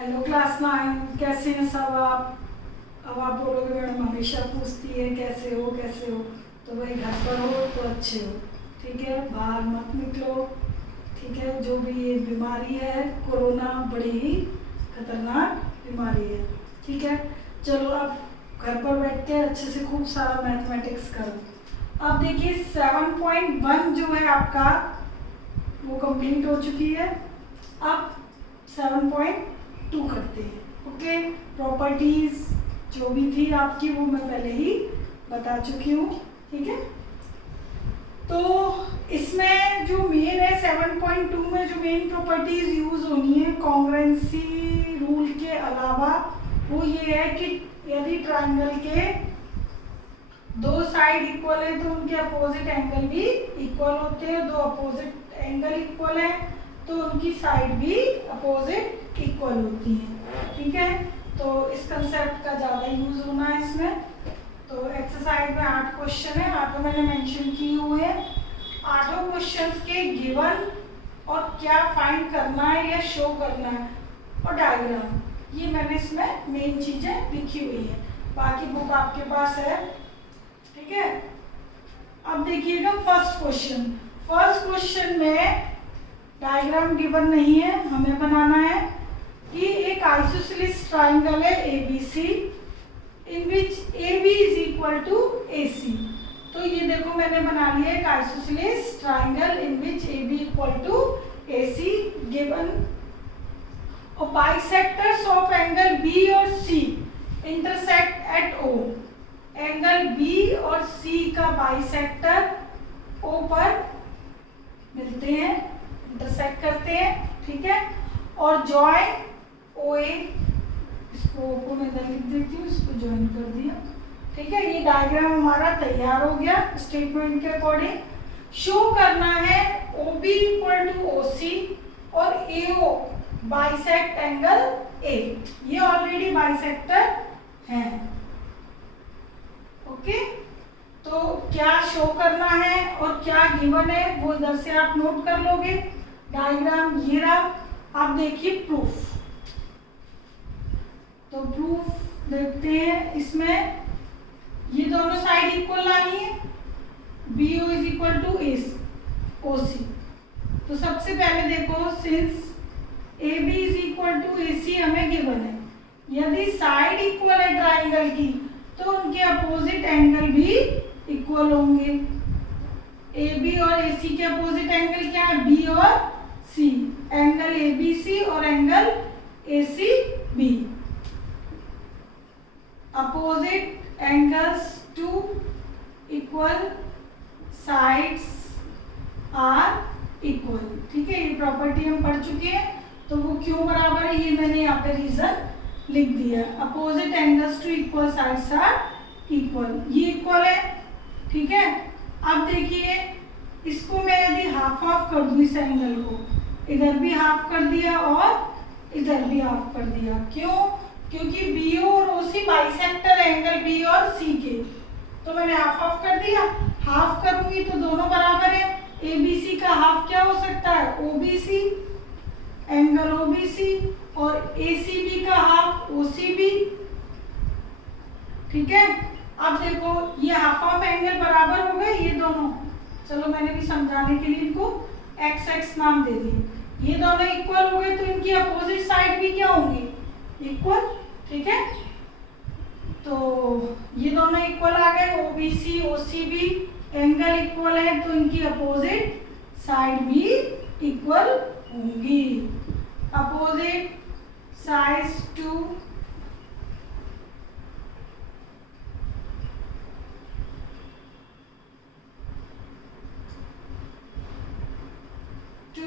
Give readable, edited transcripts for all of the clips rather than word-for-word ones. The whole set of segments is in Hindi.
हेलो क्लास 9, कैसे हैं सब आप। अब आप बोलोगे मैडम हमेशा पूछती है कैसे हो कैसे हो, तो भाई घर पर हो तो अच्छे हो, ठीक है, बाहर मत निकलो, ठीक है। जो भी ये बीमारी है कोरोना बड़ी ही खतरनाक बीमारी है, ठीक है। चलो अब घर पर बैठ के अच्छे से खूब सारा मैथमेटिक्स करो। अब देखिए 7.1 जो है आपका वो कंप्लीट हो चुकी है। अब 7.2 करते हैं। ओके, प्रॉपर्टीज जो भी थी आपकी वो मैं पहले ही बता चुकी हूँ, ठीक है। तो इसमें जो मेन है 7.2 में जो मेन प्रॉपर्टीज यूज होनी है कॉन्ग्रुएंसी रूल के अलावा, वो ये है कि यदि ट्रायंगल के दो साइड इक्वल है तो उनके अपोजिट एंगल भी इक्वल होते हैं। दो अपोजिट एंगल इक्वल है तो उनकी साइड भी अपोजिट इक्वल होती हैं, ठीक है। तो इस कंसेप्ट का ज़्यादा यूज होना है इसमें। तो एक्सरसाइज में 8 क्वेश्चन है, 8 मैंने मेंशन किए हुए हैं। 8 क्वेश्चंस के गिवन और क्या फाइंड करना है या शो करना है और डायग्राम, ये मैंने इसमें मेन चीज़ें लिखी हुई है। बाकी बुक आपके पास है, ठीक है। अब देखिएगा फर्स्ट क्वेश्चन में डायग्राम गिवन नहीं है, हमें बनाना है कि एक आइसोसेलेस ट्राइंगल है ABC in which AB is equal to AC। तो ये देखो मैंने बना लिया एक isosceles triangle in which AB equal to AC given और बाइसेक्टर्स ऑफ एंगल B और C intersect at O। Angle B और C का बाइसेक्टर O पर मिलते हैं, इंटरसेक्ट करते हैं, ठीक है। और जॉइन OA, इसको को मैं इधर लिख देती हूँ, इसको ज्वाइन कर दिया, ठीक है। ये डायग्राम हमारा तैयार हो गया स्टेटमेंट के अकॉर्डिंग। शो करना है OB इक्वल टू OC और AO बाइसेक्ट एंगल A। ये ऑलरेडी बाइसेक्टर है, ओके। तो क्या शो करना है और क्या गिवन है वो इधर से आप नोट कर लोगे। डायग्राम ये रहा। आप देखिए प्रूफ, तो प्रूफ देखते हैं। इसमें ये दोनों साइड इक्वल लानी है, BO is equal to OC। तो सबसे पहले देखो since AB is equal to AC हमें गिवन है, यदि साइड इक्वल है ट्राइंगल की तो उनके अपोजिट एंगल भी इक्वल होंगे। AB और AC के अपोजिट एंगल क्या है, B और C। एंगल ABC और angle ACB। Opposite angles to equal sides are equal, ठीक है। ये प्रॉपर्टी हम पढ़ चुके हैं। तो वो क्यों बराबर है ये मैंने यहाँ पे रीजन लिख दिया। Opposite angles to equal sides are equal, ये इक्वल है, ठीक है। अब देखिए इसको मैं यदि हाफ हाफ कर दूं, इस एंगल को इधर भी हाफ कर दिया और इधर भी हाफ कर दिया, क्यों? क्योंकि BO और OC बाइसेक्टर एंगल B और C के, तो मैंने हाफ हाफ कर दिया। हाफ करूंगी तो दोनों बराबर है। ABC का हाफ क्या हो सकता है, OBC एंगल OBC और ACB का हाफ OCB, ठीक है। अब देखो ये हाफ हाफ एंगल बराबर हो गए ये दोनों। चलो मैंने भी समझाने के लिए इनको XX नाम दे दिए। ये दोनों इक्वल हो गए तो इनकी अपोजिट साइड भी क्या होंगी, इक्वल, ठीक है। तो ये दोनों इक्वल आ गए, OBC OCB एंगल इक्वल है तो इनकी अपोजिट साइड भी इक्वल होंगी। Opposite sides to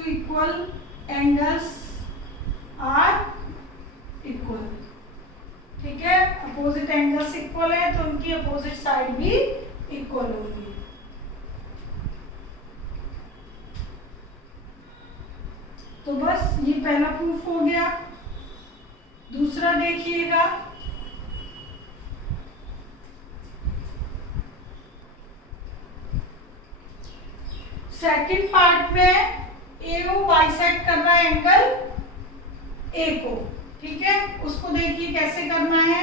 equal angles are equal, ठीक है। अपोजिट एंगल्स इक्वल है तो उनकी अपोजिट साइड भी इक्वल होगी। तो बस ये पहला प्रूफ हो गया। दूसरा देखिएगा, सेकंड पार्ट में AO बाइसेक्ट कर रहा है एंगल A को, ठीक है, उसको देखिए कैसे करना है।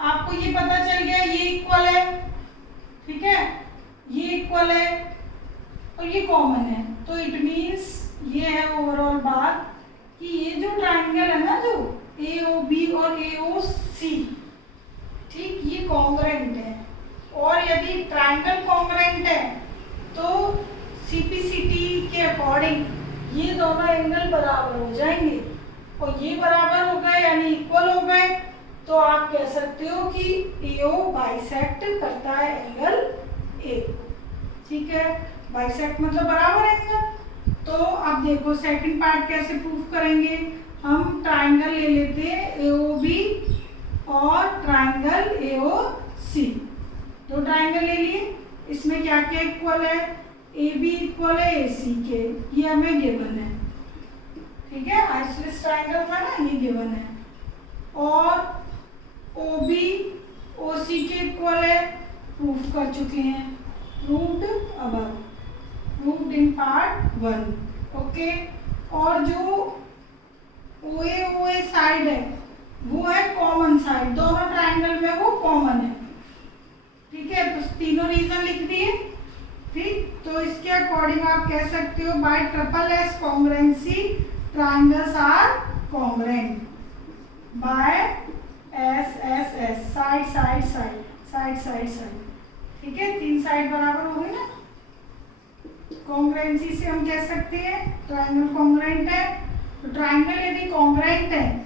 आपको ये पता चल गया ये इक्वल है, ठीक है, ये इक्वल है और ये कॉमन है, तो इट मीन्स ये है ओवरऑल बात कि ये जो ट्राइंगल है ना, जो AOB और AOC, ठीक, ये कॉन्ग्रुएंट है। और यदि ट्राइंगल कॉन्ग्रुएंट है तो CPCT के अकॉर्डिंग ये दोनों एंगल बराबर हो जाएंगे, और ये बराबर हो गए यानी इक्वल हो गए, तो आप कह सकते हो कि AO बाइसेक्ट करता है एंगल A। ठीक है, बाइसेक्ट मतलब बराबर एंगल। तो अब देखो सेकंड पार्ट कैसे प्रूव करेंगे। हम ट्राइंगल ले लेते हैं AOB और ट्राइंगल AOC, दो ट्राइंगल ले लिए, इसमें क्या क्या इक्वल है, AB इक्वल है AC के, ये हमें गिवन है, ठीक है, आइसोसेलेस ट्राइंगल था ना, ये गिवन है। और OB OC के इक्वल है, प्रूफ कर चुके हैं, proved above, proved in part 1। Okay, और जो OA साइड है वो है कॉमन साइड, दोनों ट्राइंगल में वो कॉमन है, ठीक है, तो तीनों रीजन लिख दिए। ठीक, तो इसके अकॉर्डिंग आप कह सकते हो by triple S congruency triangles are congruent by SSS, side side side side side side, ठीक है, तीन साइड बराबर हो गई ना। कॉन्ग्रुएंसी से हम कह सकते हैं ट्राइंगल कॉन्ग्रुएंट है, तो ट्राइंगल यदि कॉन्ग्रुएंट है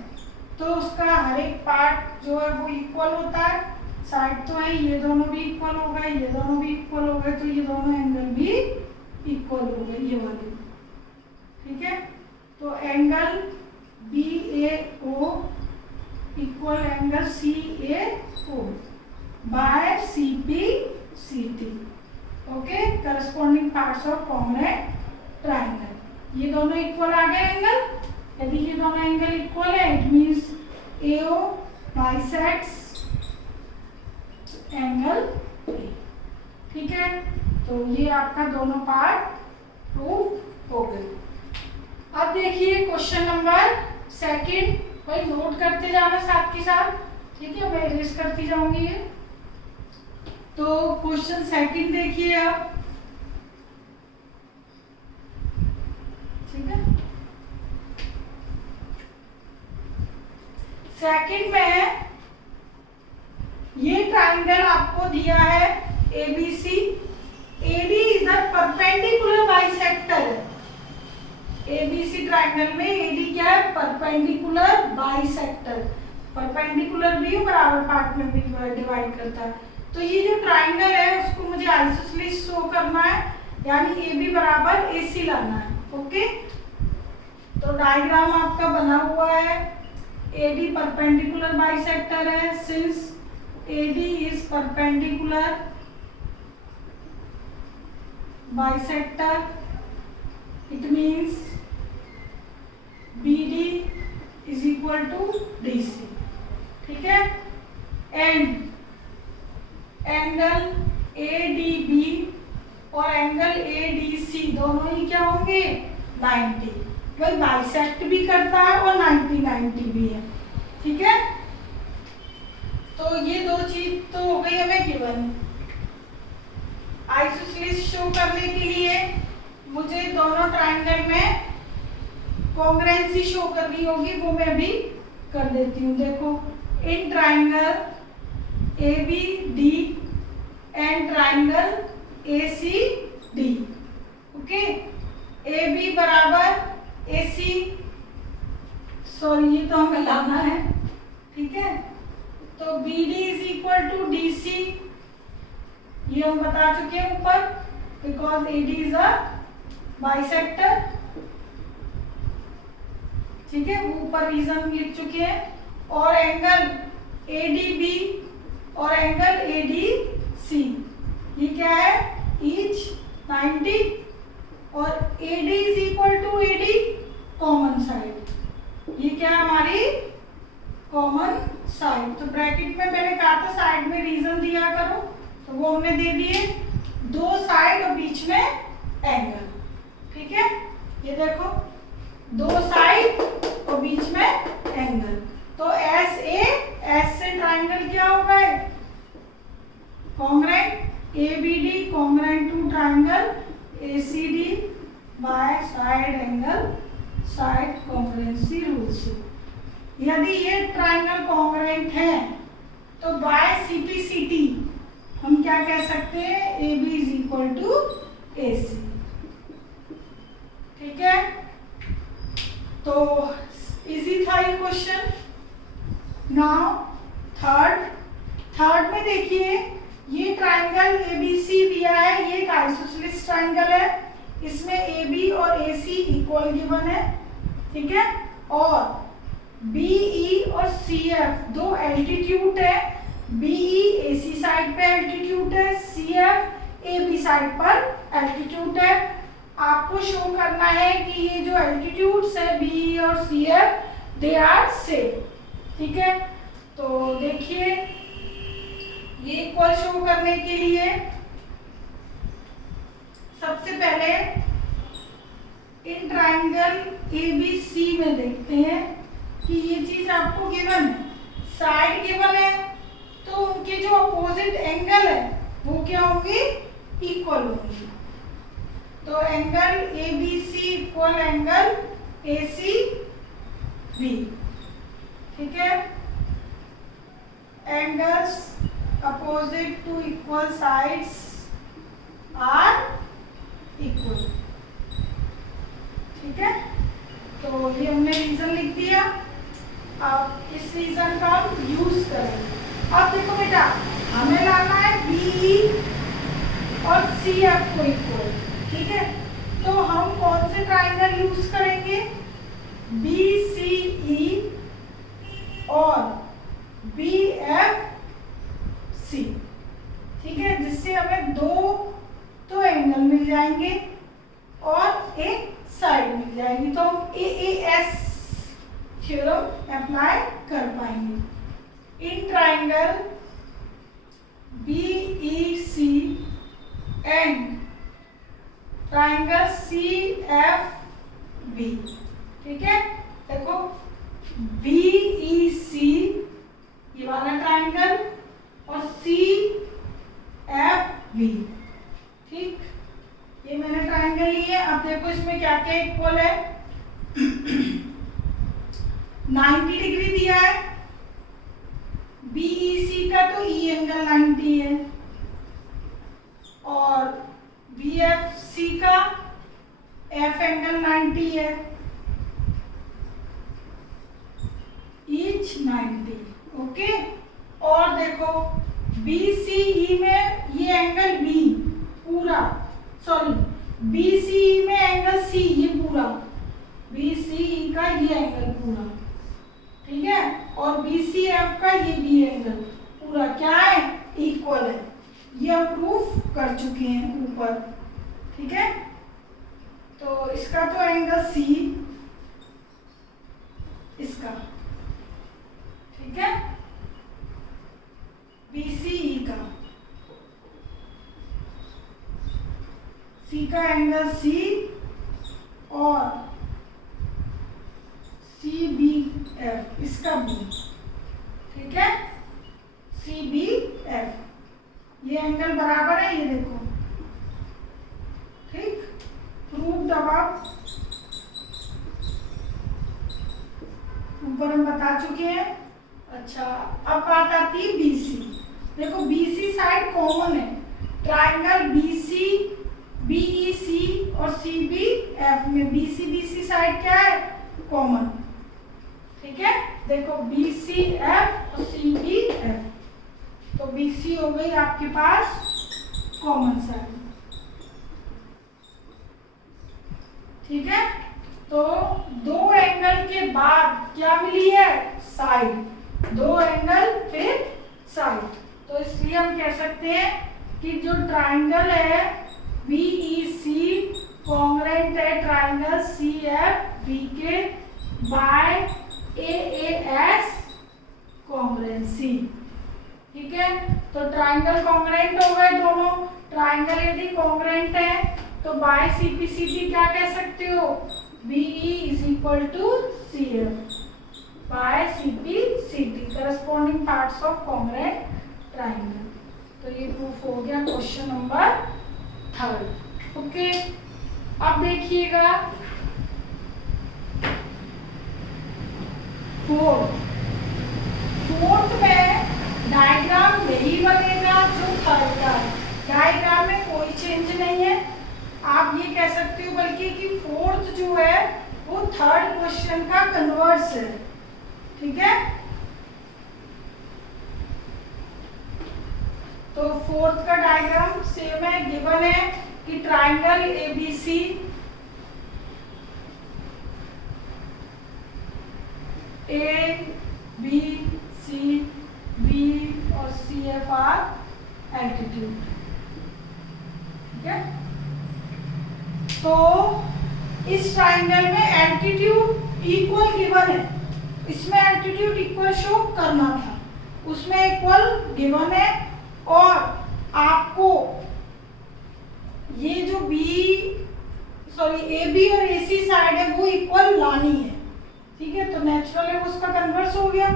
तो उसका हर एक पार्ट जो है वो इक्वल होता है, साइड तो है, ये दोनों भी इक्वल हो गए, ये दोनों भी इक्वल हो गए, तो ये दोनों एंगल भी इक्वल हो गए, ये वाले, ठीक है। तो angle BAO equal angle CAO by CPCT। Okay, corresponding parts of congruent triangle, ये दोनों इक्वल आ गए एंगल। यदि ये दोनों एंगल इक्वल है it means AO bisects angle A, ठीक है। तो ये आपका दोनों पार्ट प्रूव हो गए। अब देखिए क्वेश्चन नंबर सेकंड, भाई नोट करते जाना साथ के साथ, ठीक है, मैं इरेज करती जाऊंगी ये। तो क्वेश्चन सेकंड देखिए आप, ठीक है, सेकंड में ये ट्राइंगल आपको दिया है ABC, AD is the perpendicular bisector. ABC triangle में AD क्या है, परपेंडिकुलर बाइसेक्टर, परपेंडिकुलर भी बराबर पार्ट में भी डिवाइड करता है। तो ये जो ट्राइंगल है उसको मुझे आइसोसेलेस शो करना है, यानी AB बराबर AC लाना है। ओके, तो डायग्राम आपका बना हुआ है, AD परपेंडिकुलर बाइसेक्टर है, since AD is perpendicular bisector it means BD is equal to DC, ठीक है। एंड एंगल ADB और एंगल ADC दोनों ही क्या होंगे, 90, वही बाइसेक्ट भी करता है और 90 भी है, ठीक है। तो ये दो चीज तो हो गई हमें गिवन। आइसोसेलेस शो करने के लिए मुझे दोनों ट्राइंगल में कॉन्ग्रुएंसी शो करनी होगी, वो मैं भी कर देती हूँ। देखो, in triangle ABD and triangle ACD, okay, AB बराबर AC, सॉरी ये तो हमें लाना है, ठीक है। तो BD is equal to DC, ये हम बता चुके हैं ऊपर, because AD is a bisector, ठीक है, वो ऊपर रीजन लिख चुके हैं। और एंगल ADB और एंगल ADC ये क्या है, ईच 90, और AD is equal to AD common side, ये क्या है हमारी कॉमन साइड। तो ब्रैकेट में मैंने कहा था साइड में रीजन दिया करो, तो वो हमने दे दिए, दो साइड और बीच में एंगल, ठीक है। ये देखो, दो साइड और बीच में एंगल। तो एस ए, एस से ट्राइंगल क्या हो गए, congruent, A B D congruent to triangle A C D by side angle, side congruency rule से। यदि ये ट्राइंगल कॉन्ग्रेंट है तो by C P C T हम क्या कह सकते हैं, A B is equal to A C. ठीक है, तो इजी था ये क्वेश्चन। नाउ थर्ड में देखिए, ये ट्राइंगल एबीसी दिया है, ये एक आइसोसेलेस ट्राइंगल है, इसमें ए बी और ए सी इक्वल गिवन है। ठीक है, और बी ई और सी एफ दो एल्टीट्यूड है, B E A C side पे एल्टीट्यूड है, C F A B side पर एल्टीट्यूड है। आपको शो करना है कि ये जो एल्टीट्यूड्स है बी ई और C F they are same. ठीक है, तो देखिए ये इक्वल शो करने के लिए सबसे पहले इन ट्राइंगल ABC में देखते हैं कि ये चीज आपको गिवन है, साइड गिवन है, तो उनके जो अपोजिट एंगल है वो क्या होंगे, इक्वल होंगे। तो angle ABC equal angle ACB। ठीक है, angles opposite to equal sides are equal. ठीक है, तो ये हमने रीजन लिख दिया। अब इस रीजन का हम यूज करेंगे। अब देखो बेटा, हमें लाना है BE और CF को इक्वल। ठीक है, तो हम कौन से ट्राइंगल यूज करेंगे, BCE और BFC। ठीक है, जिससे हमें दो तो एंगल मिल जाएंगे और एक साइड मिल जाएगी, तो हम AAS थ्योरम अप्लाई कर पाएंगे। In triangle BEC and triangle CFB। ठीक है, देखो BEC ये वाला ट्राइंगल और CFB। ठीक, ये मैंने ट्राइंगल लिए। अब देखो इसमें क्या क्या इक्वल है, 90 डिग्री दिया है, BEC का तो E एंगल 90 है और BFC का F एंगल 90 है, ईच 90। ओके, और देखो BCE में ये एंगल B पूरा, सॉरी BCE में एंगल C ये पूरा, BCE का ये एंगल पूरा। ठीक है, और BCF का ये B एंगल पूरा क्या है, इक्वल है। ये हम प्रूफ कर चुके हैं ऊपर। ठीक है, तो इसका तो एंगल C, इसका, ठीक है, BCE का, C का एंगल C और CBF इसका B। ठीक है, CBF ये एंगल बराबर है, ये देखो। ठीक, प्रूफ दबाव ऊपर हम बता चुके हैं। अच्छा, अब बात आती है BC। देखो BC साइड कॉमन है, ट्राइंगल BC BEC और CBF में BC साइड क्या है, कॉमन। ठीक है, देखो BCF और CBF, तो BC हो गई आपके पास कॉमन साइड। ठीक है, तो दो एंगल के बाद क्या मिली है, साइड, दो एंगल फिर साइड। तो इसलिए हम कह सकते हैं कि जो ट्राइंगल है BEC कॉन्ग्रेंट है ट्राइंगल CFB के बाय AAS कॉन्ग्रेंसी। ठीक है, तो ट्राइंगल कॉन्ग्रेंट हो गए दोनों। ट्राइंगल यदि कॉन्ग्रेंट है तो बाय CPCD क्या कह सकते हो, BE is equal to CF by CP CT corresponding parts of congruent triangle। तो ये प्रूफ हो गया क्वेश्चन नंबर 3। ओके, अब देखिएगा फोर्थ में डायग्राम यही बनेगा जो थर्ड का। डायग्राम में कोई चेंज नहीं है, आप ये कह सकते हो बल्कि कि फोर्थ जो है वो थर्ड क्वेश्चन का कन्वर्स है। ठीक है, तो फोर्थ का डायग्राम सेम है, गिवन है कि ट्राइंगल ABC ABCB और CF आर एल्टीट्यूड। ठीक है, तो इस ट्राइंगल में एल्टीट्यूड इक्वल गिवन है, इसमें एल्टीट्यूड इक्वल शो करना था, उसमें इक्वल गिवन है और आपको ये जो AB और AC साइड है वो इक्वल लानी है। ठीक है, तो नेचुरल है वो उसका कन्वर्स हो गया।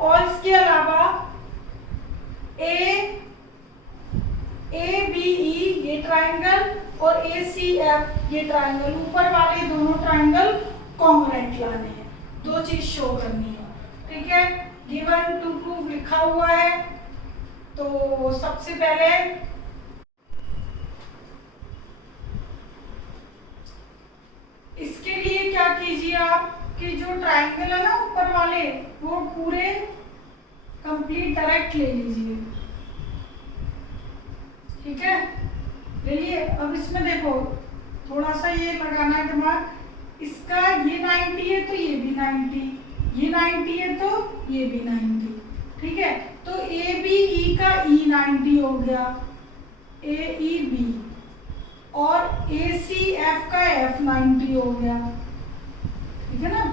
और इसके अलावा ABE ये ट्राइंगल और ACF ये ट्राइंगल, ऊपर वाले दोनों ट्राइंगल कॉन्ग्रुएंट लाने हैं, दो चीज शो करनी है। ठीक है, गिवन टू प्रूफ लिखा हुआ है। तो सबसे पहले इसके लिए क्या कीजिए आप कि जो ट्राइंगल है ना ऊपर वाले वो पूरे कंप्लीट डायरेक्ट ले लीजिए। ठीक है, ले लिए। अब इसमें देखो थोड़ा सा ये लगाना है दिमाग, इसका ये 90 है तो ये भी 90, ये 90 है तो ये भी 90। ठीक है, तो ABE का E 90 हो गया, AEB, और ACF का F 90 हो गया। ठीक है ना,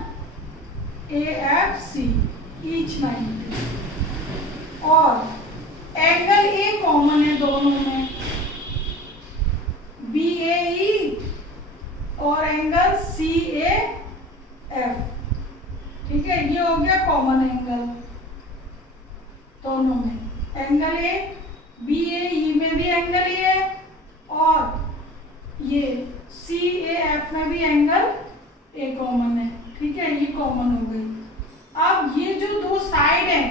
AFC ईच 90, और एंगल A कॉमन है दोनों में, BAE और एंगल CAF। ठीक है, ये हो गया कॉमन एंगल दोनों में, एंगल A BAE में भी एंगल A है और ये CAF में भी एंगल A कॉमन है। ठीक है, ये कॉमन हो गई। अब ये जो दो साइड हैं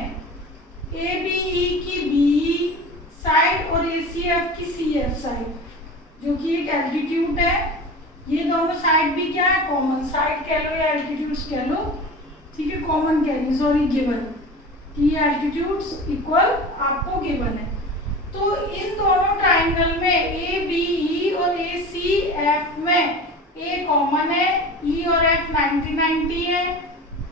ABE की BE साइड और ACF की CF साइड, जो कि एक एल्टीट्यूड है, ये दोनों साइड भी क्या है, कॉमन साइड कह लो या एल्टीट्यूड्स कह लो। ठीक है, कॉमन कह लो, सॉरी गिवन, कि ये एल्टीट्यूड्स इक्वल आपको गिवन है। तो इन दोनों ट्राइंगल में ABE और ACF में A कॉमन है, E और F 90-90 है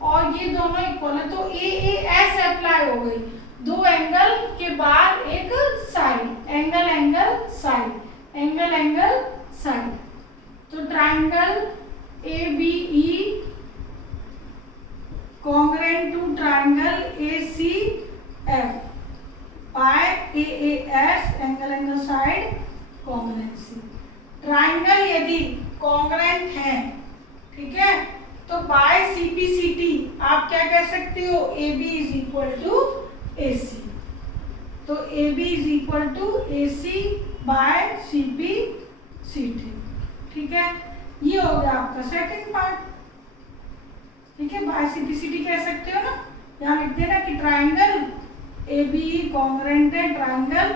और ये दोनों इक्वल है, तो AAS अप्लाई हो गई। दो एंगल के बाद एक side, angle angle side, angle angle side. तो triangle ABE congruent to triangle ACF by AAS angle angle side congruency. Triangle यदि कॉन्ग्रुएंट है, ठीक है, तो बाय CPCT आप क्या कह सकते हो, AB is equal to AC। तो AB is equal to AC by CPCT। ठीक है, ये हो गया आपका सेकंड पार्ट। ठीक है, बाय CPCT कह सकते हो ना, यहाँ लिख देना कि ट्राइंगल ABE कॉन्ग्रुएंट है ट्राइंगल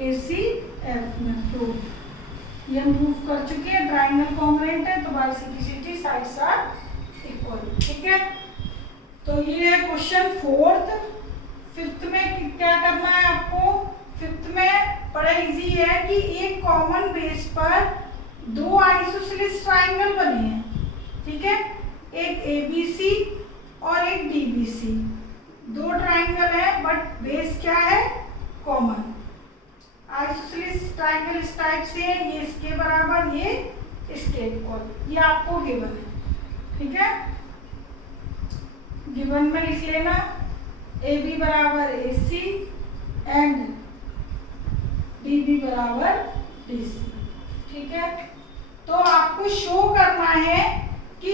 ACF में। तो ये हम प्रूफ कर चुके हैं, ट्राइंगल कॉन्ग्रुएंट है तो by CPCT sides are equal. ठीक है, तो ये है क्वेश्चन फोर्थ। फिफ्थ में क्या करना है आपको, फिफ्थ में बड़ा इजी है कि एक कॉमन बेस पर दो आइसोसेलेस ट्राइंगल बने हैं। ठीक है, एक ABC और एक DBC, दो ट्राइंगल है बट बेस क्या है, कॉमन। आइसोसेलेस ट्राइंगल इस टाइप से है, ये इसके बराबर, ये इसके इक्वल, ये आपको गिवन है। ठीक है, गिवन में लिख लेना AB बराबर AC एंड DB बराबर DC। ठीक है, तो आपको शो करना है कि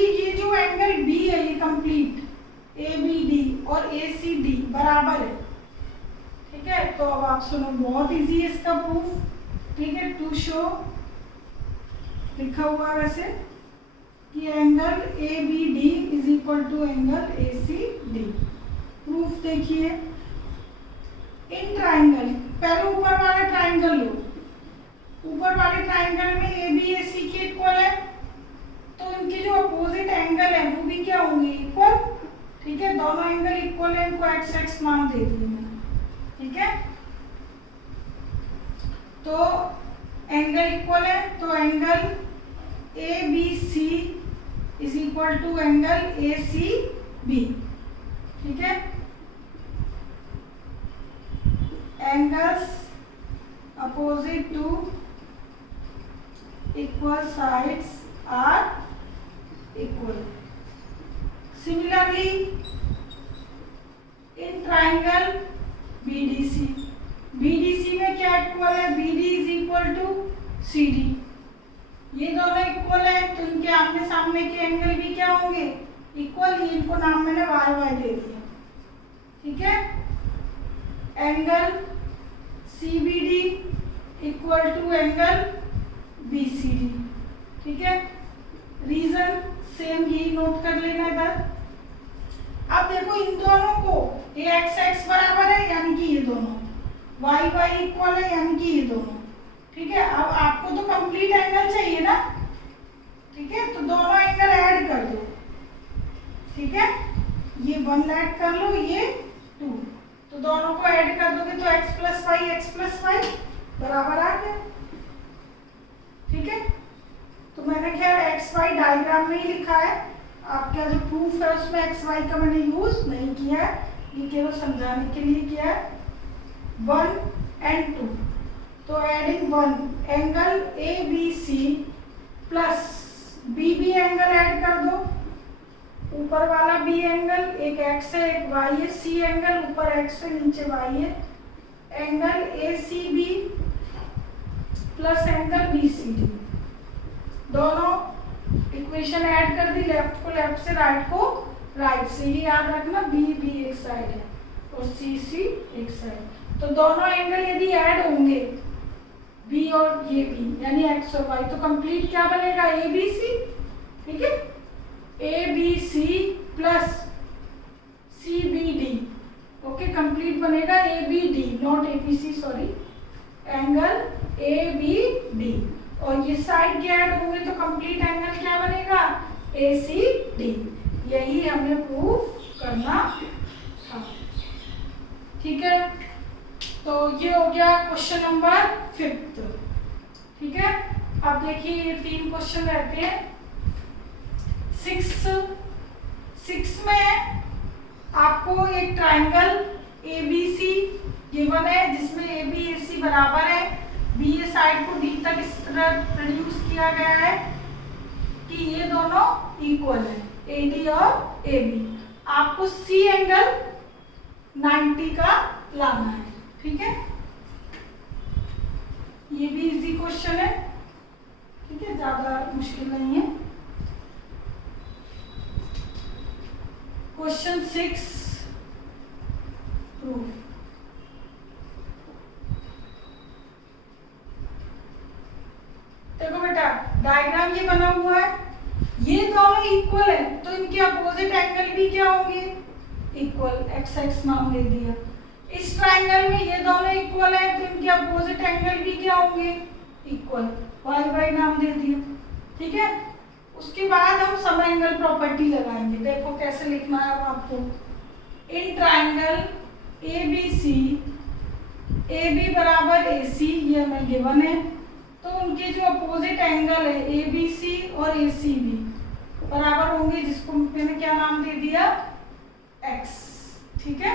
ACD बराबर है। ठीक है, तो अब आप सुनो, बहुत इजी है इसका प्रूफ। ठीक है, टू शो लिखा हुआ है वैसे कि angle ABD is equal to angle ACD। Proof देखिए, इन ट्राइंगल, पहले ऊपर वाला ट्राइंगल लो, ऊपर वाले ट्राइंगल में ABAC के इक्वल है, तो इनके जो अपोजिट एंगल है वो भी क्या होंगे, इक्वल। ठीक है, दोनों एंगल इक्वल है, इनको एक्स एक्स नाम दे दिए मैंने। ठीक है, तो एंगल इक्वल है, तो angle ABC is equal to angle ACB। ठीक है, angles opposite to equal sides are equal. Similarly in triangle BDC, BDC में क्या इक्वल है, BD is equal to CD। ये दोनों इक्वल है, तो इनके आमने सामने के एंगल भी क्या होंगे, इक्वल। ही इनको नाम मैंने YY दे दिया। ठीक है, angle CBD equal to angle BCD। ठीक है, रीजन सेम ही नोट कर लेना इधर। अब देखो इन दोनों को, ये एक्स एक्स बराबर है यानी कि ये दोनों, वाई वाई इक्वल है यानी कि ये दोनों। ठीक है, अब आपको तो कंप्लीट एंगल चाहिए ना। ठीक है, तो दोनों एंगल ऐड कर दो। ठीक है, ये 1 ऐड कर लो, ये 2, तो दोनों को ऐड कर दोगे तो x प्लस वाई बराबर आ गया। ठीक है, तो मैंने खैर एक्स वाई डायग्राम में ही लिखा है, आपका जो प्रूफ है उसमें एक्स वाई का मैंने यूज नहीं किया है, ये केवल समझाने के लिए किया है। 1 and 2, तो adding 1 angle ABC plus BB angle add कर दो, ऊपर वाला B एंगल, एक x है एक y है, C एंगल ऊपर x है नीचे y है, angle ACB plus angle BCD, दोनों इक्वेशन ऐड कर दी, लेफ्ट को लेफ्ट से, राइट को राइट से। ये याद रखना, B एक साइड है और C एक साइड, तो दोनों एंगल यदि ऐड होंगे B और ये B यानी x और y, तो कंप्लीट क्या बनेगा, ABC। ठीक है, ABC plus CBD, okay, complete बनेगा ABD, not ABC, sorry, angle ABD, और ये साइड के ऐड होंगे तो कंप्लीट एंगल क्या बनेगा, ACD। यही हमें प्रूफ करना था। ठीक है, तो ये हो गया क्वेश्चन नंबर 5। ठीक है, अब देखिए ये 3 क्वेश्चन रहते हैं। 6 में आपको एक ट्राइंगल ABC गिवन है जिसमें ABAC बराबर है, BA साइड को D तक इस तरह प्रोड्यूस किया गया है कि ये दोनों इक्वल है, AD और AB। आपको C एंगल 90 का लाना है। ठीक है, ये भी इजी क्वेश्चन है। ठीक है, ज्यादा मुश्किल नहीं है। Question 6 proof. देखो बेटा, डायग्राम ये बना हुआ है, ये दोनों इक्वल है तो इनके अपोजिट एंगल भी क्या होंगे, इक्वल, एक्स एक्स नाम दे दिया। इस ट्राइंगल में ये दोनों इक्वल है तो इनके अपोजिट एंगल भी क्या होंगे, इक्वल, वाई वाई नाम दे दिया। ठीक है, उसके बाद हम सम एंगल प्रॉपर्टी लगाएंगे। देखो कैसे लिखना है अब आपको। इन ट्राइंगल ABC, AB बराबर AC, ये हमें गिवन है, तो उनके जो अपोजिट एंगल है ABC और ACB बराबर होंगे, जिसको मैंने क्या नाम दे दिया, X। ठीक है,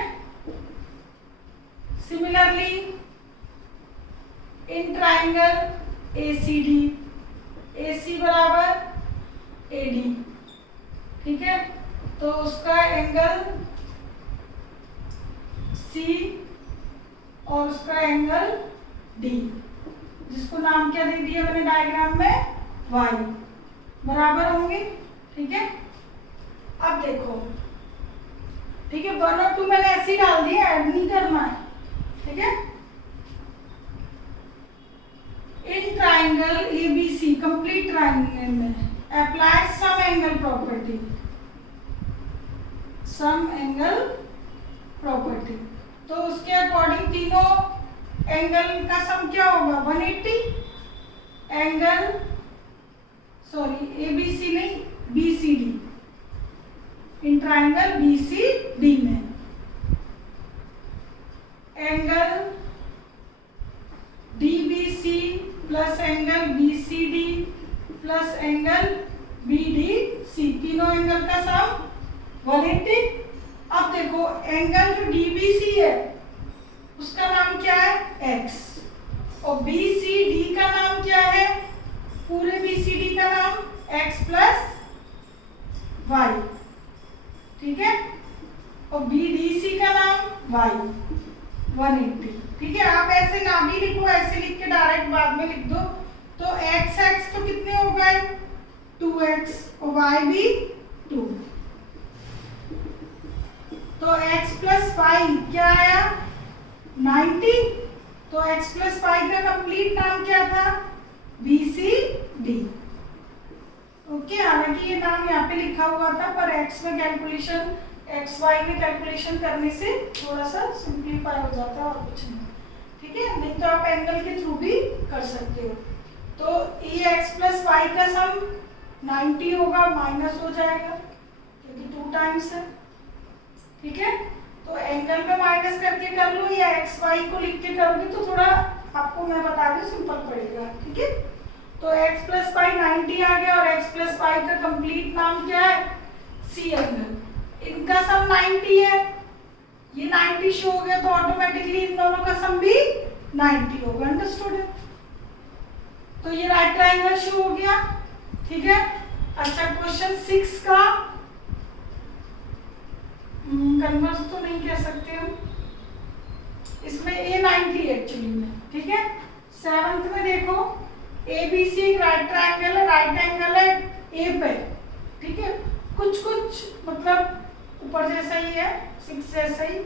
similarly in triangle ACD, AC बराबर AD। ठीक है, तो उसका एंगल C और उसका एंगल D, जिसको नाम क्या दे दिया मैंने डायग्राम में, Y, बराबर होंगे। ठीक है, अब देखो ठीक है, 1 और 2 मैंने ऐसे ही डाल दिया, ऐड नहीं करना है, ठीक है। In triangle ABC, complete triangle में apply sum angle property, sum angle property, तो उसके अकॉर्डिंग तीनों एंगल का सम क्या होगा 180, एंगल सॉरी ABC नहीं BCD, इन ट्राइंगल BCD में angle DBC plus angle BCD plus angle BDC, तीनों एंगल का सम 180। अब देखो एंगल जो DBC है उसका नाम क्या है X, और BCD का नाम क्या है, पूरे BCD का नाम X प्लस Y, ठीक है, और BDC का नाम Y 180, ठीक है। आप ऐसे ना भी लिखो, ऐसे लिख के डायरेक्ट बाद में लिख दो, तो x तो कितने हो गए 2x और y भी 2, तो x प्लस y क्या आया 90, तो x प्लस y का कंप्लीट नाम क्या था BCD। ओके, हालांकि ये नाम यहाँ पे लिखा हुआ था, पर x में कैलकुलेशन xy में कैलकुलेशन करने से थोड़ा सा सिंप्लीफाई हो जाता है और कुछ नहीं, ठीक है। नहीं तो आप एंगल के थ्रू भी कर सकते हो। तो ये x प्लस वाई का सम 90 होगा, माइनस हो जाएगा क्योंकि 2 टाइम्स है, ठीक है। तो एंगल में माइनस करके कर लो, या एक्स वाई को लिख के करोगे तो थोड़ा आपको मैं बता दूं सिंपल पड़ेगा, ठीक है। तो x प्लस वाई 90 आ गया, और x प्लस वाई का कंप्लीट नाम क्या है सी एंगल, इनका सम 90 है, ये 90 शो हो गया, तो ऑटोमेटिकली इन दोनों का सम भी 90 होगा, अंडरस्टूड है। तो ये राइट ट्रायंगल शो हो गया, ठीक है। अच्छा, क्वेश्चन 6 का कन्वर्स तो नहीं कह सकते हम, इसमें A90 एक्चुअली में, ठीक है। 7th में देखो ABC एक राइट ट्रायंगल है, राइट एंगल है A पे, ठीक है। कुछ कुछ मतलब ऊपर जैसा ही है, 6 जैसा ही,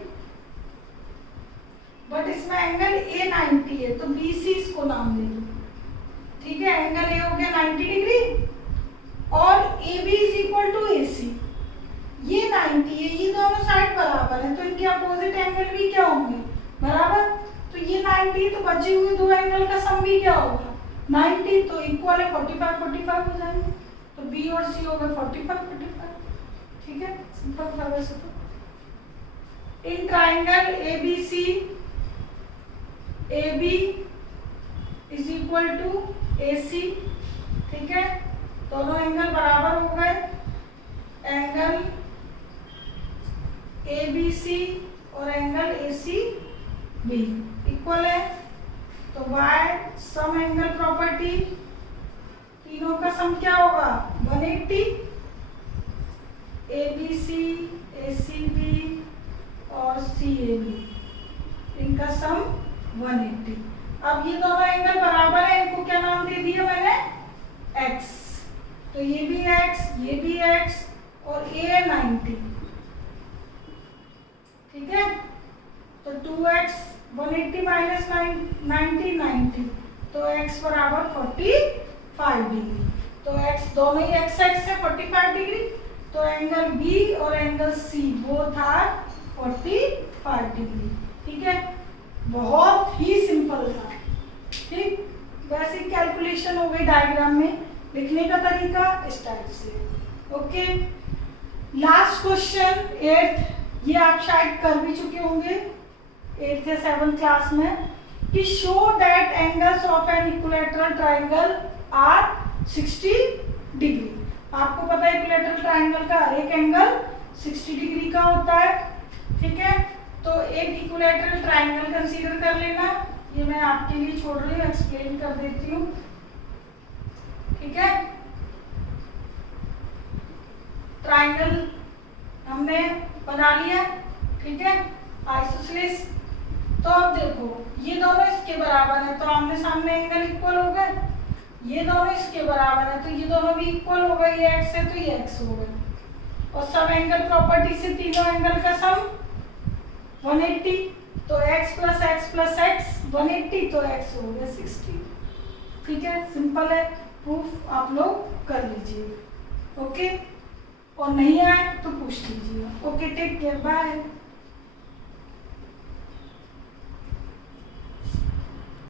बट इसमें एंगल A90 है, तो BC इसको नाम दे दो, ठीक है। एंगल A हो गया 90 डिग्री, और AB is equal to AC, ये 90 है, ये दोनों साइड बराबर है, तो इनके अपोजिट एंगल भी क्या होंगे बराबर, तो ये 90, तो बचे हुए दो एंगल का सम भी क्या होगा 90, तो इक्वल है 45 45 हो जाएंगे, तो B और C हो गए 45 45, ठीक है। सिंपल था वैसे तो। In triangle ABC AB is equal to AC, ठीक है, दोनों एंगल बराबर हो गए, एंगल ABC और एंगल ACB इक्वल है, तो y सम एंगल प्रॉपर्टी, तीनों का सम क्या होगा 180, ABC ACB और CAB, इनका सम 180। अब ये दोनों एंगल बराबर है, इनको क्या नाम दे दिया मैंने x, तो ये भी x ये भी x, और A है 90, ठीक है। तो 2x 180 माइनस 90 90, तो x बराबर 45 डिग्री, तो x दोनों ही x एक्स है 45 डिग्री, तो एंगल B और angle C both are 45 degree, ठीक है। बहुत ही सिंपल था, ठीक। बेसिक कैलकुलेशन हो गई, डायग्राम में लिखने का तरीका इस टाइप से, ओके। लास्ट क्वेश्चन 8th, ये आप शायद कर भी चुके होंगे 8th या 7th क्लास में, कि show that angles of an equilateral triangle are 60 degree. आपको पता है इक्विलैटरल ट्रायंगल का हर एक एंगल 60 डिग्री का होता है, ठीक है। तो एक इक्विलैटरल ट्रायंगल कंसीडर कर लेना, ये मैं आपके लिए छोड़ रही हूँ, एक्सप्लेन कर देती हूँ, ठीक है। ट्रायंगल हमने बना लिया, ठीक है, आइसोसेलेस। तो अब देखो ये दोनों इसके बराबर है, तो आमने सामने एंगल इक्वल हो गए, ये दोनों इसके बराबर है, तो ये दोनों भी इक्वल हो गए, ये x है तो ये x हो गए, और सब एंगल प्रॉपर्टी से तीनों एंगल का सम 180, तो x plus x plus x 180, तो x हो गया 60। ठीक है, सिंपल है, प्रूफ आप लोग कर लीजिए। ओके, और नहीं आए तो पूछ लीजिए। Okay, take care, bye.